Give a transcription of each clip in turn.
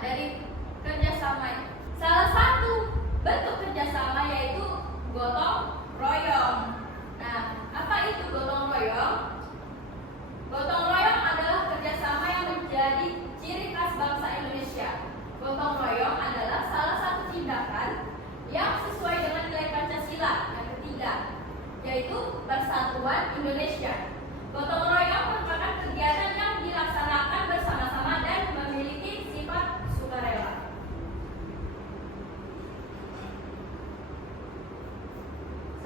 dari kerjasama, salah satu bentuk kerjasama yaitu gotong royong. Nah, apa itu gotong royong? Gotong royong adalah kerjasama yang menjadi ciri khas bangsa Indonesia. Gotong royong adalah salah satu tindakan yang sesuai dengan nilai Pancasila yang ketiga, yaitu persatuan Indonesia. Gotong royong merupakan kegiatan yang dilaksanakan bersama-sama dan memiliki sifat sukarela.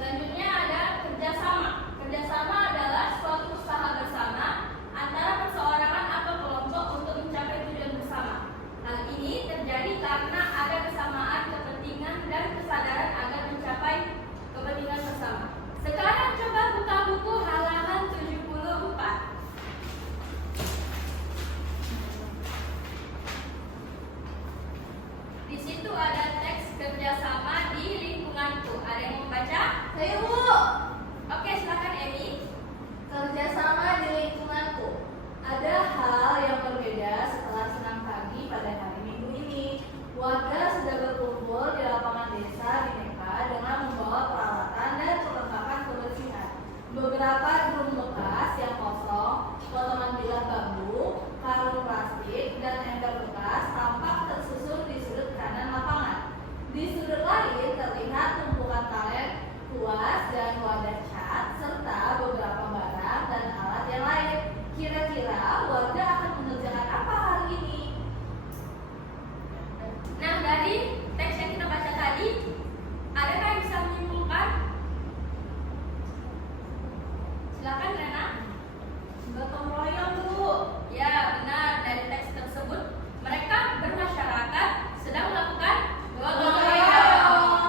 Selanjutnya ada kerjasama. Kerjasama adalah suatu usaha bersama antara perseorangan atau kelompok untuk mencapai tujuan bersama. Hal ini terjadi karena ada kesamaan kepentingan dan kesadaran agar mencapai kepentingan bersama. Sekarang coba buka buku halaman 74. Di situ ada teks kerjasama di lingkunganku. Ada yang mau baca? Ayo Bu. Oke, silakan Emi. Kerjasama di lingkunganku. Ada hal yang berbeda setelah senam pagi pada hari Minggu ini. Warga sudah berkumpul di lapangan desa Bineka dengan membawa peralatan dan perlengkapan kebersihan. Beberapa drum bekas yang kosong, potongan bilah bambu, karung plastik, dan ember bekas tampak tersusun di sudut kanan lapangan. Di sudut lain terlihat tumpukan karet, kuas, dan wadah cat, serta beberapa barang dan alat yang lain. Kira-kira warga akan mengerjakan apa hari ini? Nah, dari teks yang kita baca tadi, adakah yang bisa menyimpulkan? Silakan Rena. Gotong royong Bu. Ya, benar. Dari teks tersebut, mereka bermasyarakat sedang melakukan gotong royong.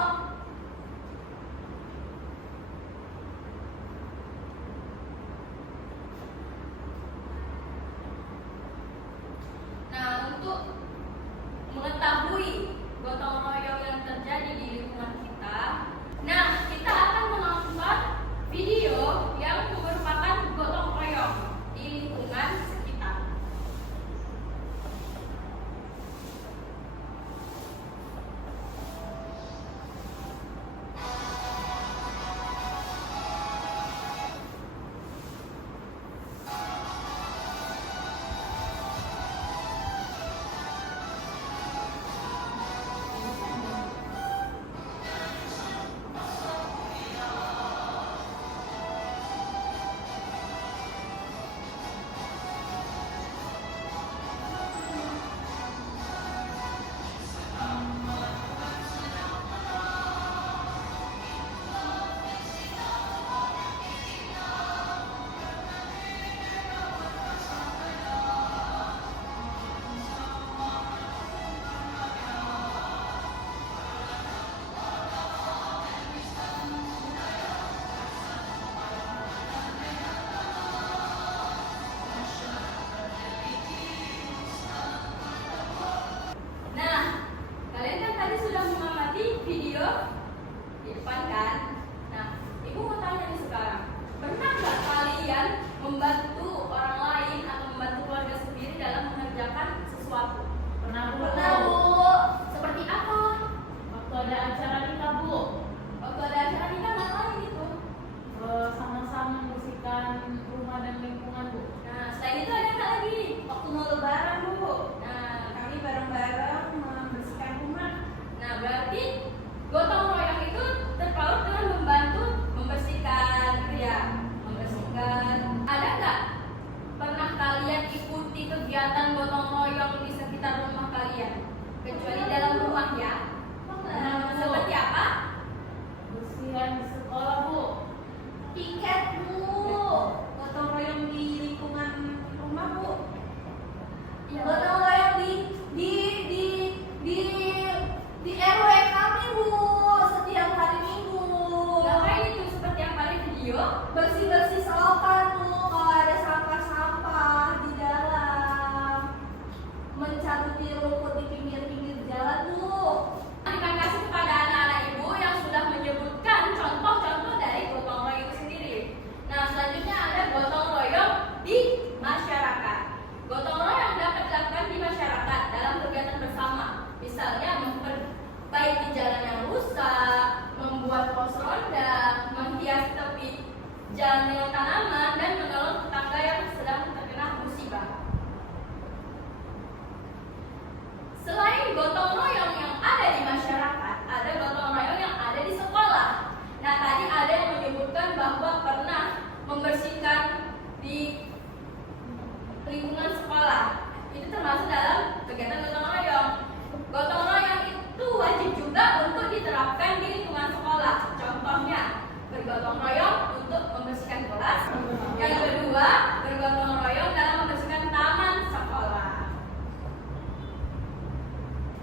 Nah, untuk mengetahui gotong royong yang terjadi di lingkungan kita, nah, kita akan menonton video yang merupakan gotong royong di lingkungan sekitar. Nah, kalian kan tadi sudah mengamati video di depan kan? Nah, Ibu mau tanya nih sekarang, pernah nggak kalian membantu orang lain atau membantu keluarga sendiri dalam mengerjakan sesuatu? Pernah Bu. Seperti apa? Waktu ada acara nikah Bu. Waktu ada acara nikah ngapain itu? Sama-sama membersihkan rumah dan lingkungan Bu. Nah, selain itu ada nggak lagi? Waktu mau lebaran Bu. Nah, Kami bareng-bareng membersihkan rumah. Nah, berarti gotong royong itu terpaut dengan membantu membersihkan, gitu ya? Membersihkan. Ada nggak pernah kalian ikuti kegiatan gotong royong di sekitar rumah kalian? Kecuali dalam rumah ya? Pernah, Bu. Seperti apa? Bersihan di sekolah Bu. Piket Bu. Gotong royong di lingkungan rumah Bu. itu termasuk dalam kegiatan gotong royong. Gotong royong itu wajib juga untuk diterapkan di lingkungan sekolah. Contohnya, bergotong royong untuk membersihkan kelas. Yang kedua, bergotong royong dalam membersihkan taman sekolah.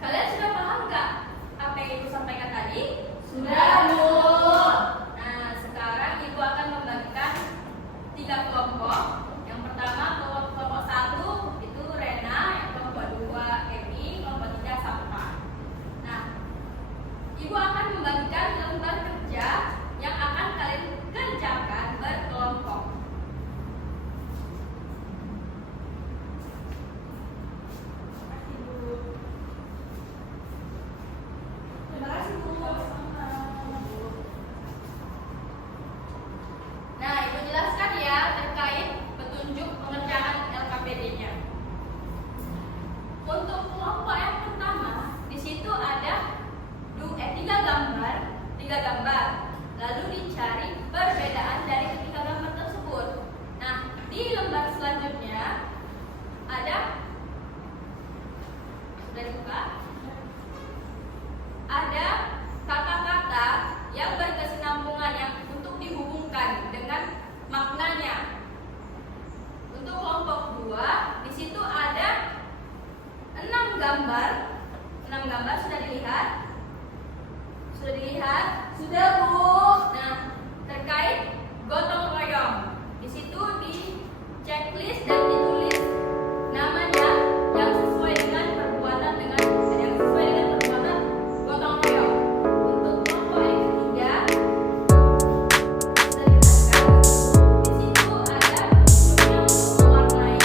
Kalian sudah paham nggak apa yang Ibu sampaikan tadi? Sudah, Bu. Nah, sekarang Ibu akan membagikan 3 kelompok. Yang pertama kelompok 1 itu Rena, yang kelompok 2 Emi, kelompok 3 Safa. Nah, Ibu akan membagikan lembar kerja yang akan kalian kerjakan berkelompok. Terima kasih, Bu. Nah, Ibu jelaskan ya terkait petunjuk pengerjaan LKPD-nya. Untuk kelompok yang pertama, di situ ada 3 gambar. Lalu dicari perbedaan dari ketiga gambar tersebut. Nah, di lembar selanjutnya ada, sudah dibuka? Ada kata-kata yang berkesinambungan yang untuk dihubungkan dengan maknanya. Untuk kelompok 2, di situ ada 6 gambar. 6 gambar sudah dilihat? Sudah dilihat? Sudah, Bu. Nah, terkait gotong royong, di situ di checklist dan ditulis namanya yang sesuai dengan perbuatan gotong royong. Untuk kelompok yang ketiga, sudah dijelaskan. Di situ ada petunjuknya untuk mewarnai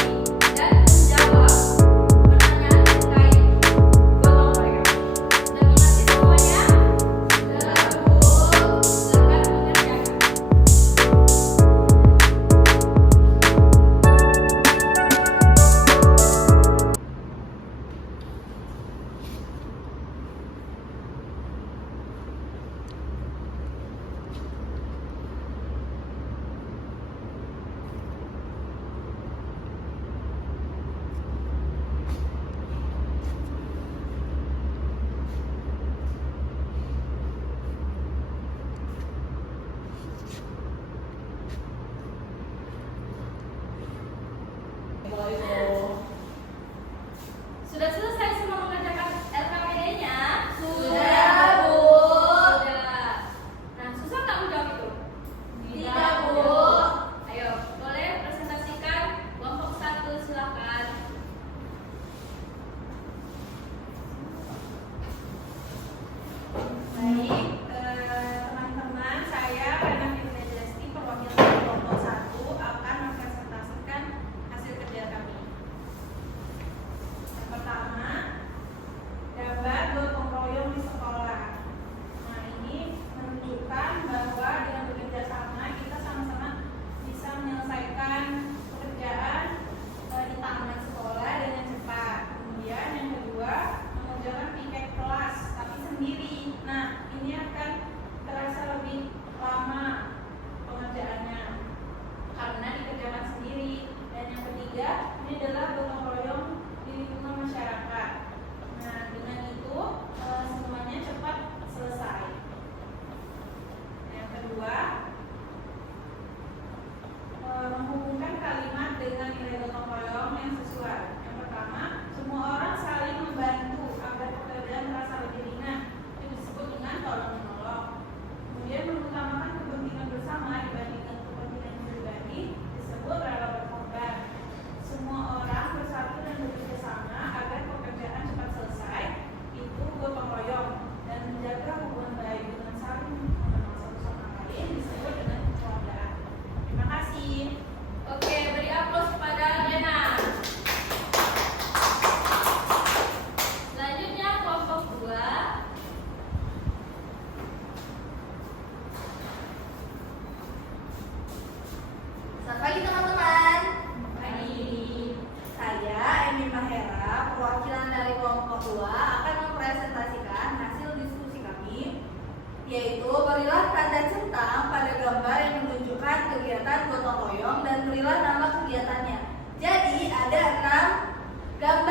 dan menjawab pertanyaan terkait gotong royong. Sudah mengerti semuanya? Sudah, Bu. Silakan mengerjakan. Sudah selesai semua mengerjakan LKPD-nya? Sudah, Bu. Sudah. Nah, susah nggak menjawab itu? Tidak, Bu. Ayo, boleh presentasikan kelompok 1, silakan. Baik, teman-teman, saya Rena Firda Jasti, perwakilan kelompok 1 akan mempresentasikan hasil kerja kami. Yang pertama, gambar gotong royong di sekolah. Nah, ini menunjukkan bahwa dengan bekerja sama kita sama-sama bisa menyelesaikan pekerjaan di taman sekolah dengan cepat. Kemudian yang kedua, mengerjakan piket kelas tapi sendiri. Nah, ini akan terasa lebih lama pengerjaannya karena dikerjakan sendiri. Dan yang ketiga, ini adalah gotong royong di lingkungan masyarakat. Nah, dengan itu semuanya cepat selesai. Yang kedua, menghubungkan kalimat dengan nilai gotong royong yang sesuai. Yang pertama, semua orang saling membantu agar pekerjaan terasa lebih ringan. Itu disebut dengan tolong menolong. Kemudian mengutamakan kepentingan bersama dibandingkan kepentingan pribadi disebut rela berkorban. Semua orang bersatu dan bekerja sama agar pekerjaan cepat selesai. Itu gotong royong. Dan menjaga hubungan baik dengan saling mengenal satu sama lain disebut dengan kekeluargaan. Terima kasih. Oke, beri aplaus kepada Lena. Selanjutnya kelompok 2. Selamat pagi, teman-teman. Pagi. Saya Emi Mahera, perwakilan dari kelompok 2 akan mempresentasikan hasil diskusi kami, yaitu berilah tanda centang pada gambar yang menunjukkan kegiatan gotong royong dan berilah nama kegiatannya. Jadi ada 6 gambar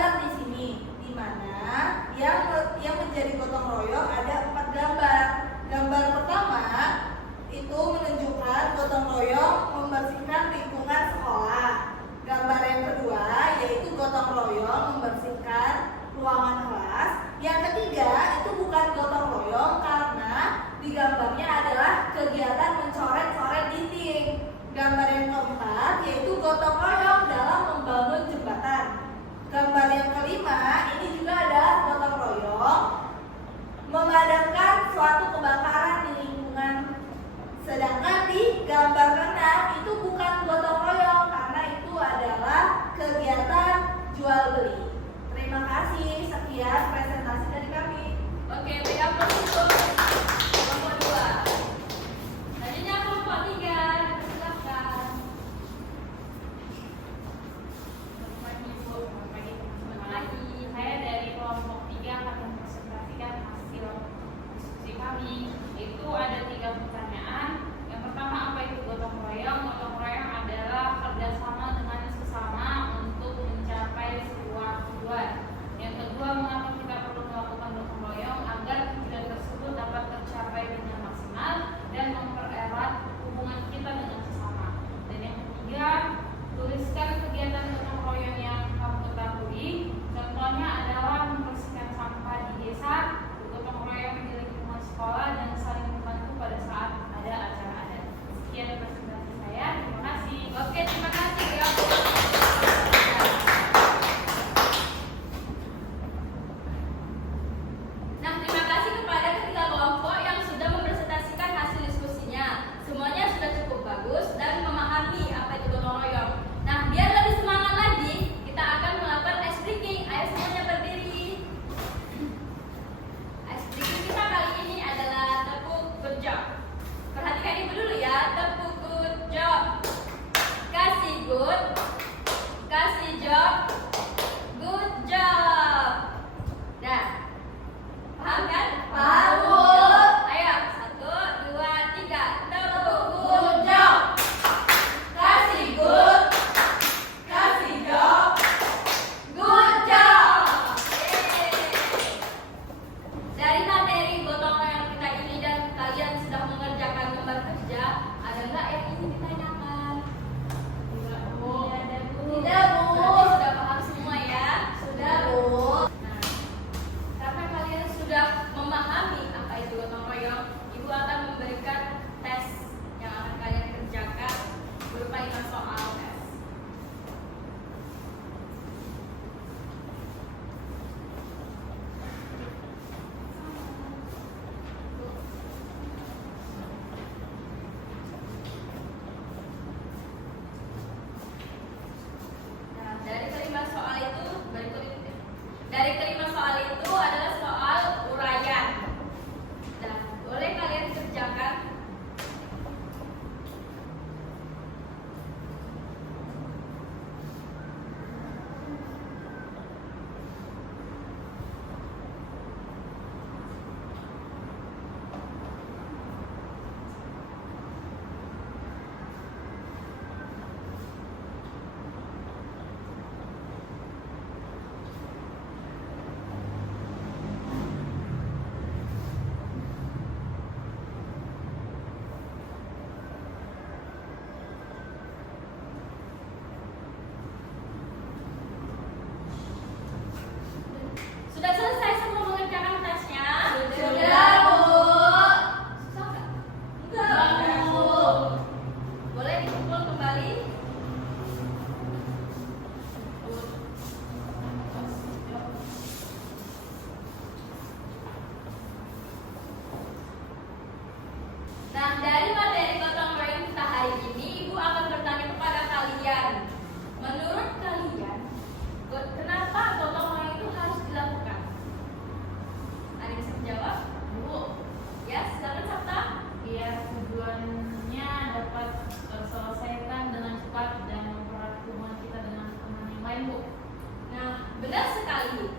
sekali.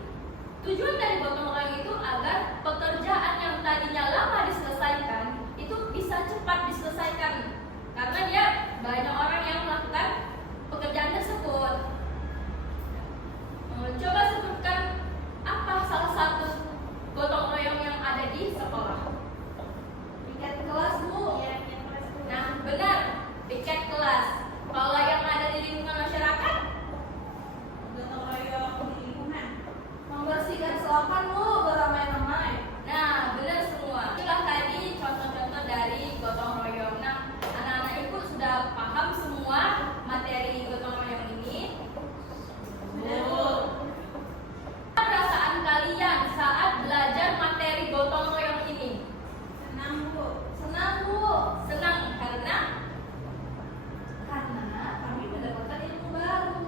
Tujuan dari gotong royong itu agar pekerjaan yang tadinya lama diselesaikan itu bisa cepat diselesaikan, karena dia banyak orang yang melakukan pekerjaan tersebut. Coba sebutkan apa salah satu gotong royong yang ada di sekolah. Piket kelas, Bu. Iya, yang kelas dulu. Nah, benar, piket kelas. Kalau yang ada di lingkungan masyarakat, Gotong royong di lingkungan. Membersihkan selokan, Bu, beramai-ramai. nah benar semua. Itulah tadi contoh-contoh dari gotong royong. Nah, anak-anak ibu sudah paham semua materi gotong royong ini. Betul. Apa perasaan kalian saat belajar materi gotong royong ini? Senang, Bu. Senang, Bu. Senang karena Kami mendapatkan ilmu baru.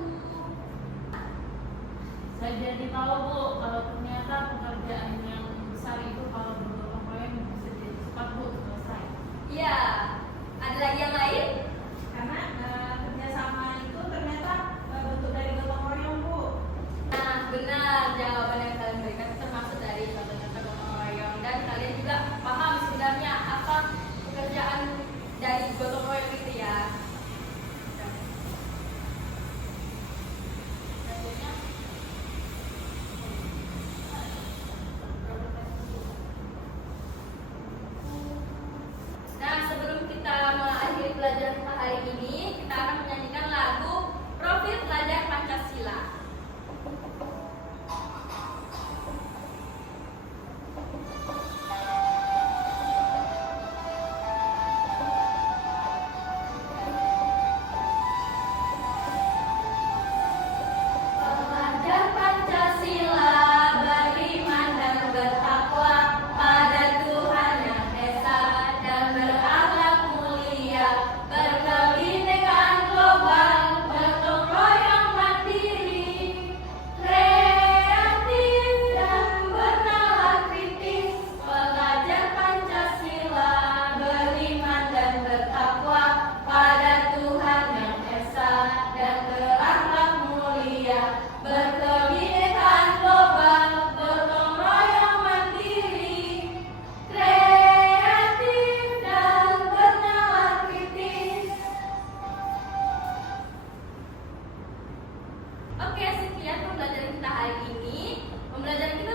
Saya jadi tahu Bu, kalau ternyata pekerjaan yang besar itu kalau bergotong royong bisa jadi cepat Bu selesai. iya. Ada lagi yang lain? Karena kerjasama itu ternyata bentuk dari gotong royong, Bu. Nah, benar jawaban yang kalian berikan termasuk dari contoh-contoh gotong royong, dan kalian juga paham sebenarnya apa pekerjaan dari gotong royong itu ya. Selanjutnya, nah sebelum kita mengakhiri pelajaran kita hari ini, kita akan menyanyikan lagu Profil Pelajar Pancasila. Pelajar Pancasila beriman dan bertakwa pada Tuhan Yang Esa dan berakhlak mulia, berkebinekaan global, gotong royong mandiri, kreatif dan bernalar kritis. Pelajar Pancasila beriman dan bertakwa pada Tuhan Yang Esa dan berakhlak mulia, berkebinekaan global, gotong royong mandiri, kreatif dan bernalar kritis. Oke, sekian pembelajaran kita hari ini. Pembelajaran kita